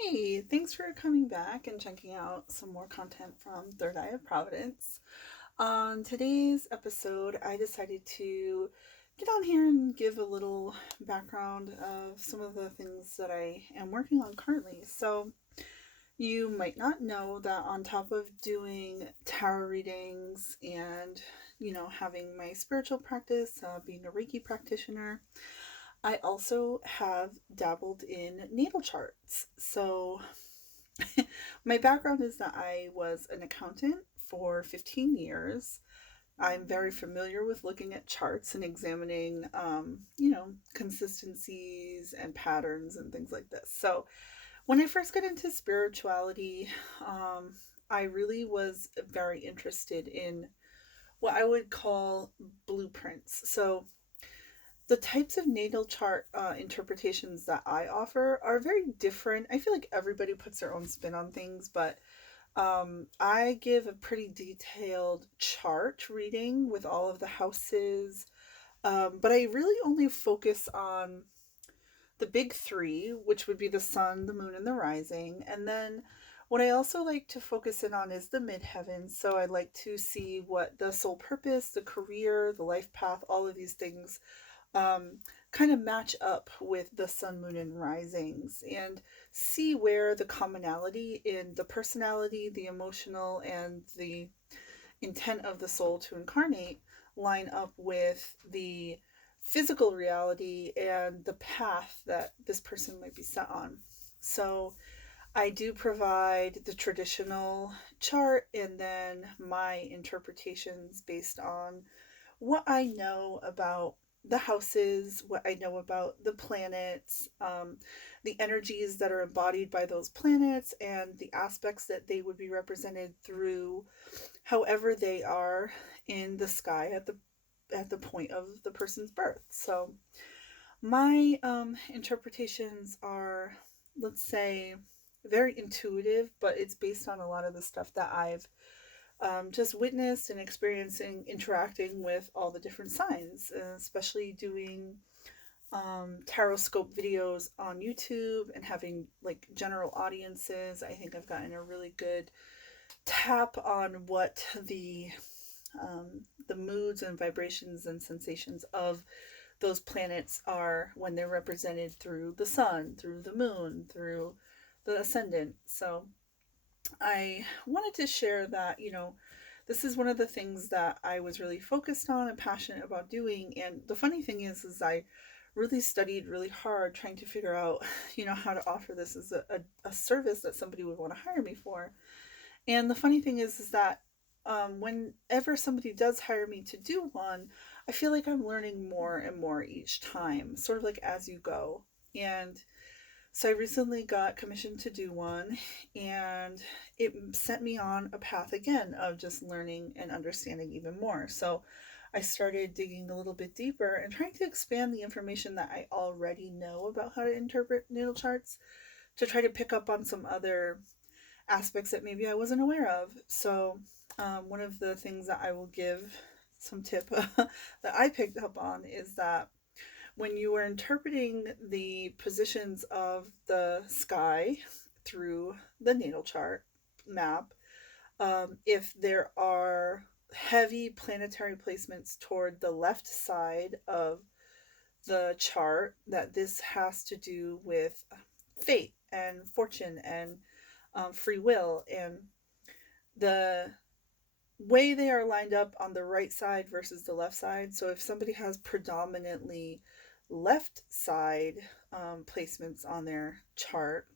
Hey, thanks for coming back and checking out some more content from Third Eye of Providence. On today's episode, I decided to get on here and give a little background of some of the things that I am working on currently. So, you might not know that on top of doing tarot readings and, having my spiritual practice, being a Reiki practitioner, I also have dabbled in natal charts. So, my background is that I was an accountant for 15 years. I'm very familiar with looking at charts and examining, consistencies and patterns and things like this. So, when I first got into spirituality, um, I really was very interested in what I would call blueprints. So, the types of natal chart interpretations that I offer are very different. I feel like everybody puts their own spin on things, but I give a pretty detailed chart reading with all of the houses, but I really only focus on the big three, which would be the sun, the moon, and the rising. And then what I also like to focus in on is the midheavens. So I like to see what the soul purpose, the career, the life path, all of these things um, kind of match up with the sun, moon, and risings and see where the commonality in the personality, the emotional, and the intent of the soul to incarnate line up with the physical reality and the path that this person might be set on. So, I do provide the traditional chart and then my interpretations based on what I know about the houses, what I know about the planets, the energies that are embodied by those planets, and the aspects that they would be represented through however they are in the sky at the point of the person's birth. So my interpretations are, let's say, very intuitive, but it's based on a lot of the stuff that I've just witnessed and experiencing interacting with all the different signs, especially doing tarot scope videos on YouTube and having like general audiences. I think I've gotten a really good tap on what the moods and vibrations and sensations of those planets are when they're represented through the sun, through the moon, through the ascendant. So I wanted to share that, this is one of the things that I was really focused on and passionate about doing. And the funny thing is I really studied really hard trying to figure out, how to offer this as a service that somebody would want to hire me for. And the funny thing is that whenever somebody does hire me to do one, I feel like I'm learning more and more each time, sort of like as you go. And so I recently got commissioned to do one, and it sent me on a path again of just learning and understanding even more. So I started digging a little bit deeper and trying to expand the information that I already know about how to interpret natal charts to try to pick up on some other aspects that maybe I wasn't aware of. So, one of the things that I will give some tip that I picked up on is that when you are interpreting the positions of the sky through the natal chart map, if there are heavy planetary placements toward the left side of the chart, that this has to do with fate and fortune and free will, and the way they are lined up on the right side versus the left side. So if somebody has predominantly left side placements on their chart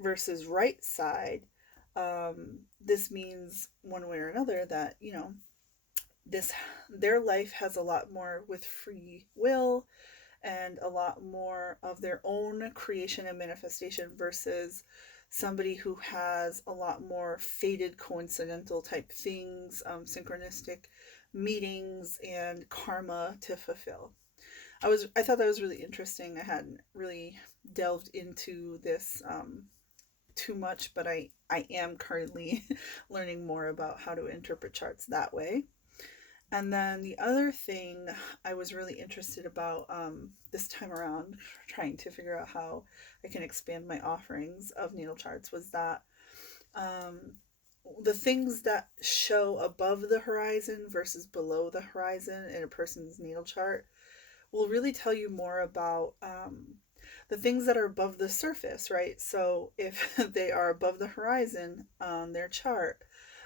versus right side, this means one way or another that this their life has a lot more with free will and a lot more of their own creation and manifestation versus somebody who has a lot more fated coincidental type things, synchronistic meetings and karma to fulfill. I thought that was really interesting. I hadn't really delved into this too much, but I am currently learning more about how to interpret charts that way. And then the other thing I was really interested about this time around, trying to figure out how I can expand my offerings of natal charts, was that um, the things that show above the horizon versus below the horizon in a person's natal chart will really tell you more about the things that are above the surface, right? So if they are above the horizon on their chart,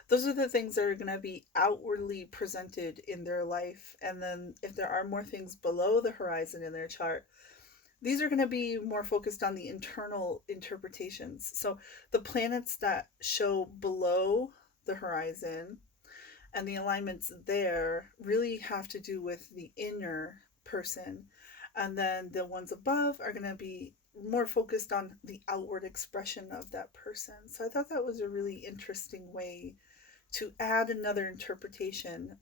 those are the things that are going to be outwardly presented in their life. And then if there are more things below the horizon in their chart, these are going to be more focused on the internal interpretations. So the planets that show below the horizon and the alignments there really have to do with the inner person. And then the ones above are going to be more focused on the outward expression of that person. So I thought that was a really interesting way to add another interpretation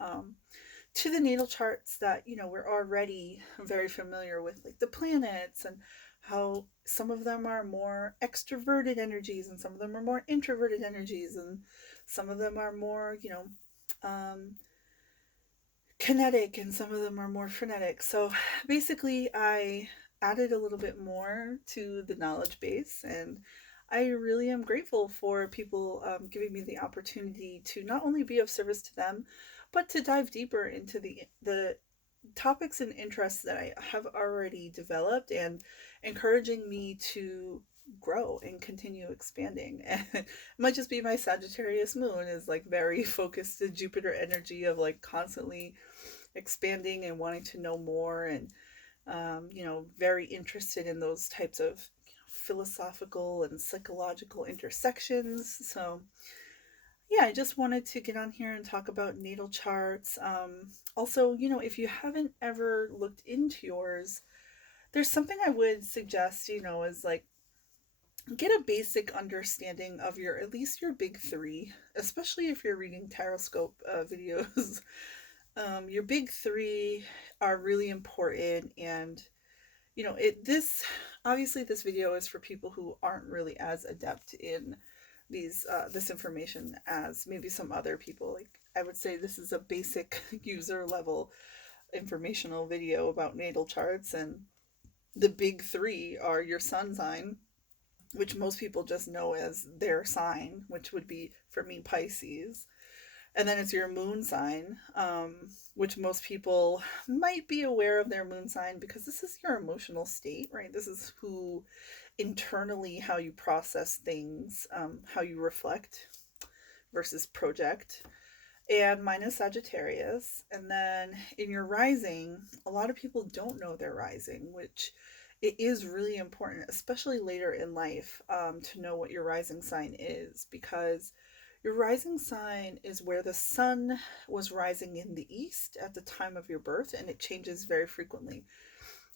to the natal charts that, we're already very familiar with, like the planets and how some of them are more extroverted energies and some of them are more introverted energies and some of them are more, um, kinetic and some of them are more frenetic. So basically, I added a little bit more to the knowledge base, and I really am grateful for people giving me the opportunity to not only be of service to them, but to dive deeper into the topics and interests that I have already developed and encouraging me to grow and continue expanding. And it might just be my Sagittarius moon is like very focused to Jupiter energy of like constantly expanding and wanting to know more and very interested in those types of philosophical and psychological intersections. So yeah, I just wanted to get on here and talk about natal charts. Also, if you haven't ever looked into yours, there's something I would suggest, is like get a basic understanding of your, at least your big three, especially if you're reading Taroscope videos. Your big three are really important, and this obviously this video is for people who aren't really as adept in this information as maybe some other people. Like I would say this is a basic user level informational video about natal charts, and the big three are your sun sign, which most people just know as their sign, which would be for me Pisces. And then it's your moon sign, which most people might be aware of their moon sign because this is your emotional state, right? This is who internally how you process things, how you reflect versus project. And mine is Sagittarius. And then in your rising, a lot of people don't know their rising, which it is really important, especially later in life, to know what your rising sign is, because your rising sign is where the sun was rising in the east at the time of your birth, and it changes very frequently.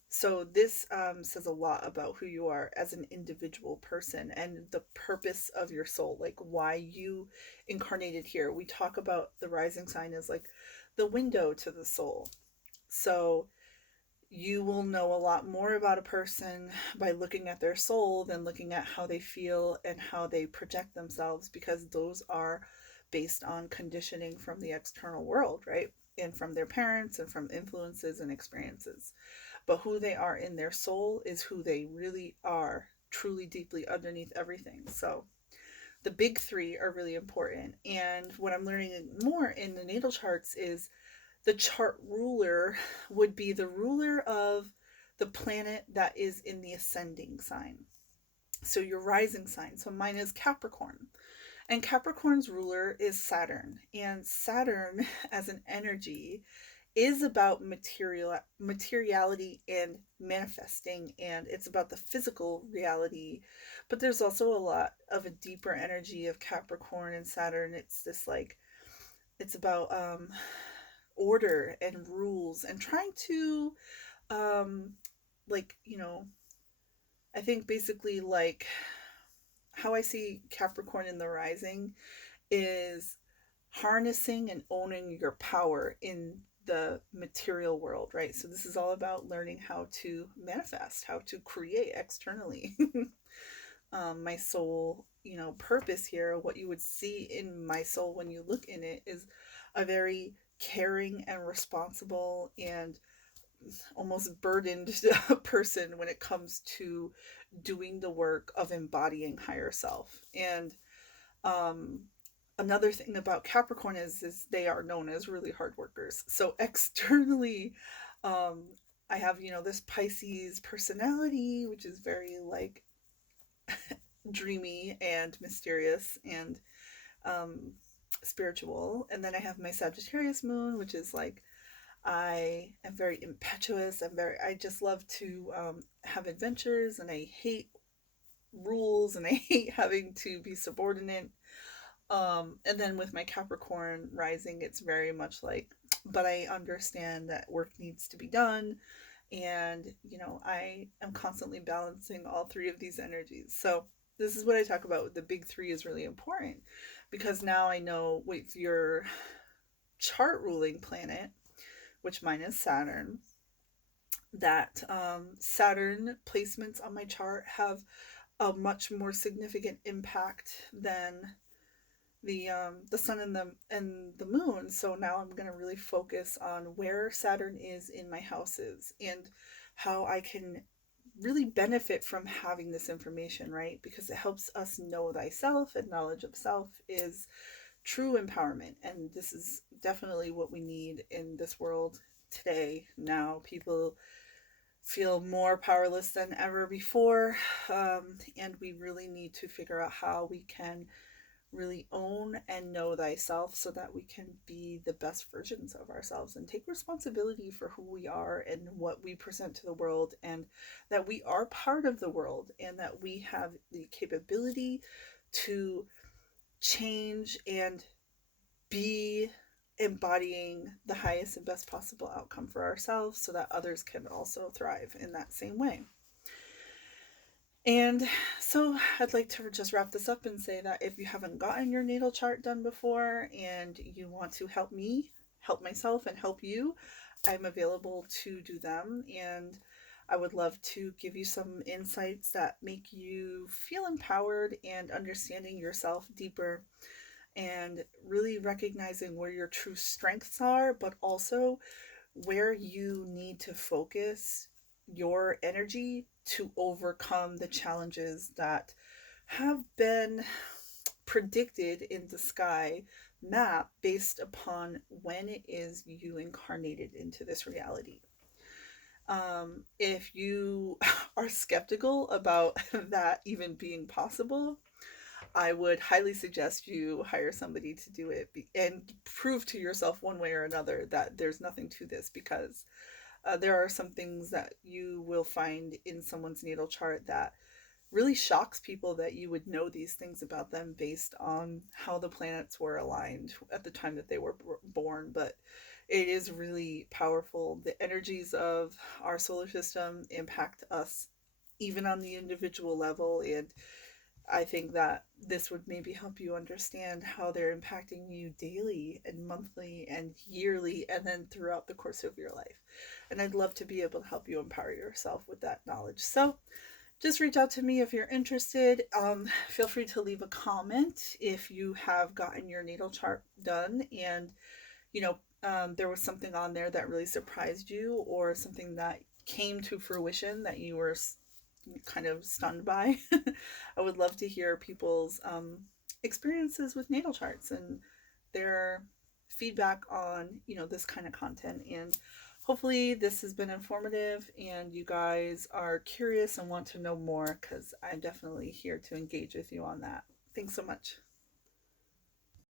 So this says a lot about who you are as an individual person and the purpose of your soul, like why you incarnated here. We talk about the rising sign as like the window to the soul. So you will know a lot more about a person by looking at their soul than looking at how they feel and how they project themselves, because those are based on conditioning from the external world, right? And from their parents and from influences and experiences. But who they are in their soul is who they really are, truly deeply underneath everything. So the big three are really important. And what I'm learning more in the natal charts is the chart ruler would be the ruler of the planet that is in the ascending sign. So your rising sign. So mine is Capricorn. And Capricorn's ruler is Saturn. And Saturn as an energy is about materiality and manifesting, and it's about the physical reality. But there's also a lot of a deeper energy of Capricorn and Saturn. It's this like it's about order and rules and trying to um like I think basically like how I see Capricorn in the rising is harnessing and owning your power in the material world, right? So this is all about learning how to manifest, how to create externally. My soul, purpose here, what you would see in my soul when you look in it is a very caring and responsible and almost burdened person when it comes to doing the work of embodying higher self. And um, another thing about Capricorn is they are known as really hard workers. So externally, um, I have, this Pisces personality, which is very like dreamy and mysterious and um, spiritual. And then I have my Sagittarius moon, which is like I am very impetuous. I just love to have adventures, and I hate rules, and I hate having to be subordinate. And then with my Capricorn rising, it's very much like, but I understand that work needs to be done. And, I am constantly balancing all three of these energies. So this is what I talk about. The big three is really important because now I know with your chart ruling planet, which mine is Saturn, that Saturn placements on my chart have a much more significant impact than the sun and the moon. So now I'm going to really focus on where Saturn is in my houses and how I can really benefit from having this information, right? Because it helps us know thyself, and knowledge of self is true empowerment. And this is definitely what we need in this world today. Now people feel more powerless than ever before, and we really need to figure out how we can really own and know thyself so that we can be the best versions of ourselves and take responsibility for who we are and what we present to the world, and that we are part of the world and that we have the capability to change and be embodying the highest and best possible outcome for ourselves so that others can also thrive in that same way. And so I'd like to just wrap this up and say that if you haven't gotten your natal chart done before and you want to help me, help myself, and help you, I'm available to do them. And I would love to give you some insights that make you feel empowered and understanding yourself deeper and really recognizing where your true strengths are, but also where you need to focus your energy to overcome the challenges that have been predicted in the sky map based upon when it is you incarnated into this reality. If you are skeptical about that even being possible, I would highly suggest you hire somebody to do it and prove to yourself one way or another that there's nothing to this, because there are some things that you will find in someone's natal chart that really shocks people, that you would know these things about them based on how the planets were aligned at the time that they were born. But it is really powerful. The energies of our solar system impact us even on the individual level, and I think that this would maybe help you understand how they're impacting you daily and monthly and yearly and then throughout the course of your life. And I'd love to be able to help you empower yourself with that knowledge. So just reach out to me if you're interested. Feel free to leave a comment if you have gotten your natal chart done and, there was something on there that really surprised you, or something that came to fruition that you were kind of stunned by. I would love to hear people's experiences with natal charts and their feedback on, this kind of content. And hopefully this has been informative and you guys are curious and want to know more, because I'm definitely here to engage with you on that. Thanks so much.